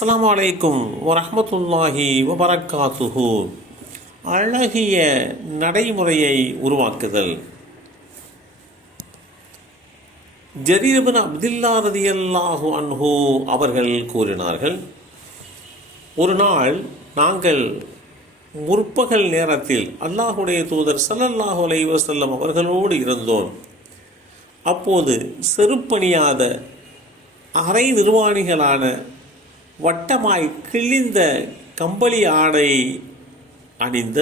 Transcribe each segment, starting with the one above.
அஸ்ஸலாமு அலைக்கும் வரஹ்மத்துல்லாஹி வபரக்காத்துஹு. அழகிய நடைமுறையை உருவாக்குதல். ஜரீர் இப்னு அப்துல்லா ரலியல்லாஹு அன்ஹு அவர்கள் கூறினார்கள், ஒரு நாள் நாங்கள் முற்பகல் நேரத்தில் அல்லாஹுடைய தூதர் ஸல்லல்லாஹு அலைஹி வஸல்லம் அவர்களோடு இருந்தோம். அப்போது செருப்பணியாத அரை நிர்வாணிகளான வட்டமாய் கிழிந்த கம்பளி ஆடை அணிந்த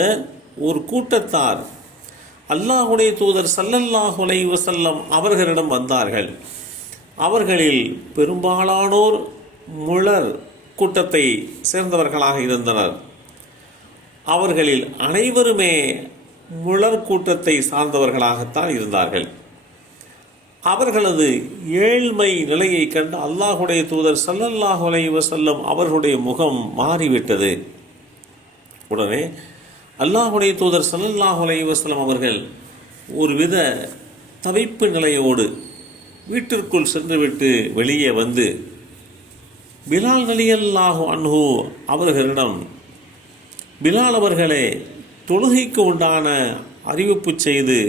ஒரு கூட்டத்தார் அல்லாஹுடைய தூதர் ஸல்லல்லாஹு அலைஹி வஸல்லம் அவர்களிடம் வந்தார்கள். அவர்களில் பெரும்பாலானோர் முழர் கூட்டத்தை சேர்ந்தவர்களாக இருந்தனர். அவர்களில் அனைவருமே முழர் கூட்டத்தை சார்ந்தவர்களாகத்தான் இருந்தார்கள். அவர்களது ஏழ்மை நிலையை கண்டு அல்லாஹுடைய தூதர் ஸல்லல்லாஹு அலைஹி வஸல்லம் அவர்களுடைய முகம் மாறிவிட்டது. உடனே அல்லாஹுடைய தூதர் ஸல்லல்லாஹு அலைஹி வஸல்லம் அவர்கள் ஒருவித தவிப்பு நிலையோடு வீட்டிற்குள் சென்றுவிட்டு வெளியே வந்து பிலால் ரலியல்லாஹு அன்ஹு அவர்களிடம், பிலால் அவர்களே, தொழுகைக்கு உண்டான அறிவிப்பு செய்து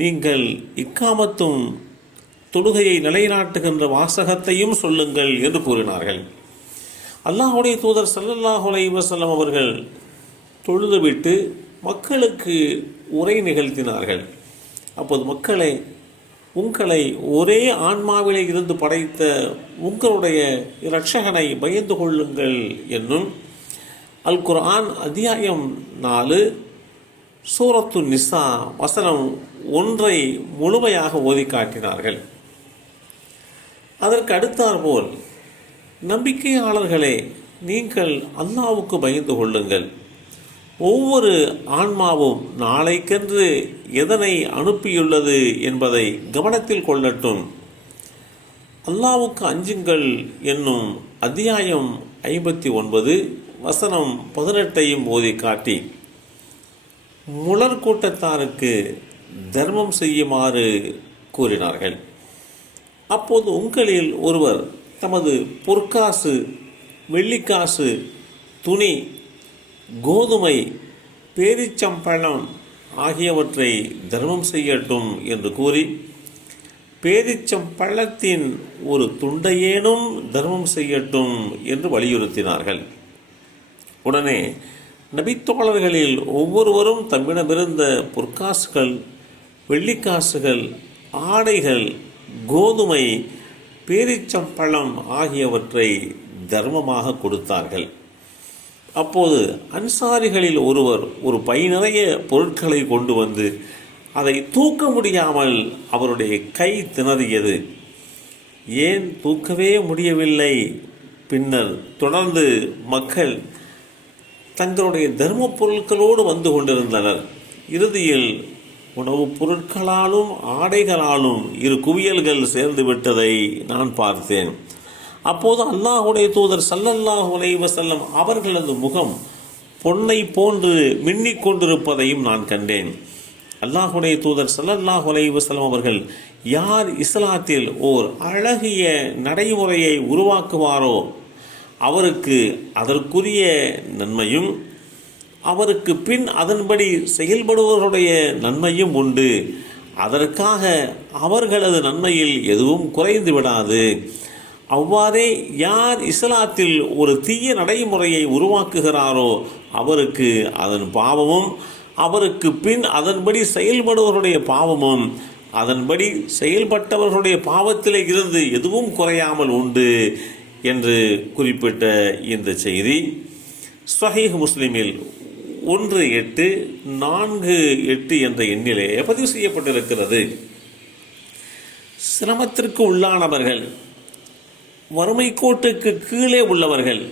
நீங்கள் இக்காமத்தும் தொழுகையை நிலைநாட்டுகின்ற வாசகத்தையும் சொல்லுங்கள் என்று கூறினார்கள். அல்லாஹுடைய தூதர் ஸல்லல்லாஹு அலைஹி வஸல்லம் அவர்கள் தொழுதுவிட்டு மக்களுக்கு உரை நிகழ்த்தினார்கள். அப்போது மக்களே, உங்களை ஒரே ஆன்மாவிலே இருந்து படைத்த உங்களுடைய இரட்சகனை பயந்து கொள்ளுங்கள் என்னும் அல் குர்ஆன் அத்தியாயம் 4 சூரத்து நிசா வசனம் 1 முழுமையாக ஓதி காட்டினார்கள். அதற்கு அடுத்தாற்போல், நம்பிக்கையாளர்களே, நீங்கள் அல்லாஹ்வுக்கு பயந்து கொள்ளுங்கள். ஒவ்வொரு ஆன்மாவும் நாளைக்கென்று எதனை அனுப்பியுள்ளது என்பதை கவனத்தில் கொள்ளட்டும். அல்லாஹ்வுக்கு அஞ்சுங்கள் என்னும் அத்தியாயம் 59 வசனம் 18 ஓதி காட்டி முழர் கூட்டத்தாருக்கு தர்மம் செய்யுமாறு கூறினார்கள். அப்போது உங்களில் ஒருவர் தமது பொற்காசு, வெள்ளிக்காசு, துணி, கோதுமை, பேரிச்சம்பழம் ஆகியவற்றை தர்மம் செய்யட்டும் என்று கூறி பேரிச்சம்பழத்தின் ஒரு துண்டையேனும் தர்மம் செய்யட்டும் என்று வலியுறுத்தினார்கள். உடனே நபித்தோழர்களில் ஒவ்வொருவரும் தம்மிடமிருந்த பொற்காசுகள், வெள்ளிக்காசுகள், ஆடைகள், கோதுமை, பேரிச்சம்பழம் ஆகியவற்றை தர்மமாக கொடுத்தார்கள். அப்போது அன்சாரிகளில் ஒருவர் ஒரு பை நிறைய பொருட்களை கொண்டு வந்து அதை தூக்க முடியாமல் அவருடைய கை திணறியது. ஏன் தூக்கவே முடியவில்லை? பின்னர் தொடர்ந்து மக்கள் தங்களுடைய தர்ம பொருட்களோடு வந்து கொண்டிருந்தனர். இறுதியில் உணவுப் பொருட்களாலும் ஆடைகளாலும் 2 குவியல்கள் சேர்ந்து விட்டதை நான் பார்த்தேன். அப்போது அல்லாஹுடைய தூதர் ஸல்லல்லாஹு அலைஹி வஸல்லம் அவர்களது முகம் பொன்னை போன்று மின்னிக் கொண்டிருப்பதையும் நான் கண்டேன். அல்லாஹுடைய தூதர் ஸல்லல்லாஹு அலைஹி வஸல்லம் அவர்கள், யார் இஸ்லாத்தில் ஓர் அழகிய நடைமுறையை உருவாக்குவாரோ அவருக்கு அதற்குரிய நன்மையும் அவருக்கு பின் அதன்படி செயல்படுவர்களுடைய நன்மையும் உண்டு. அதற்காக அவர்களது நன்மையில் எதுவும் குறைந்து விடாது. அவ்வாறே யார் இஸ்லாத்தில் ஒரு தீய நடைமுறையை உருவாக்குகிறாரோ அவருக்கு அதன் பாவமும் அவருக்கு பின் அதன்படி செயல்படுவர்களுடைய பாவமும் அதன்படி செயல்பட்டவர்களுடைய பாவத்திலே இருந்து எதுவும் குறையாமல் உண்டு என்று குறிப்பிட்ட இந்த செய்தி ஸஹீஹ் முஸ்லிமில் 1848 என்ற எண்ணிலே பதிவு செய்யப்பட்டிருக்கிறது. சிரமத்திற்கு உள்ளானவர்கள், வறுமை கோட்டுக்கு கீழே உள்ளவர்கள்,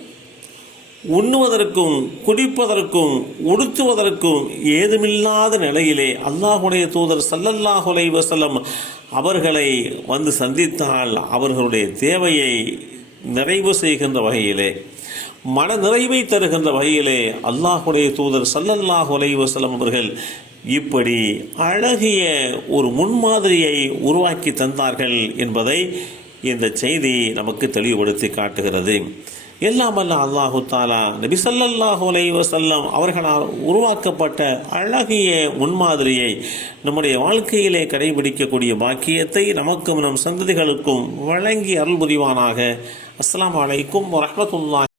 உண்ணுவதற்கும் குடிப்பதற்கும் உடுத்துவதற்கும் ஏதுமில்லாத நிலையிலே அல்லாஹுடைய தூதர் ஸல்லல்லாஹு அலைஹி வஸல்லம் அவர்களை வந்து சந்தித்தால் அவர்களுடைய தேவையை நிறைவு செய்கின்ற வகையிலே, மன நிறைவை தருகின்ற வகையிலே அல்லாஹுடைய தூதர் ஸல்லல்லாஹு அலைஹி வஸல்லம் அவர்கள் இப்படி அழகிய ஒரு முன்மாதிரியை உருவாக்கி தந்தார்கள் என்பதை இந்த செய்தி நமக்கு தெளிவுபடுத்தி காட்டுகிறது. எல்லாம் வல்ல அல்லாஹு தாலா நபி ஸல்லல்லாஹு அலைஹி வஸல்லம் அவர்களால் உருவாக்கப்பட்ட அழகிய முன்மாதிரியை நம்முடைய வாழ்க்கையிலே கடைபிடிக்கக்கூடிய பாக்கியத்தை நமக்கும் நம் சந்ததிகளுக்கும் வழங்கி அருள் புரிவானாக. அஸ்ஸலாமு அலைக்கும் வரஹ்மத்துல்லாஹி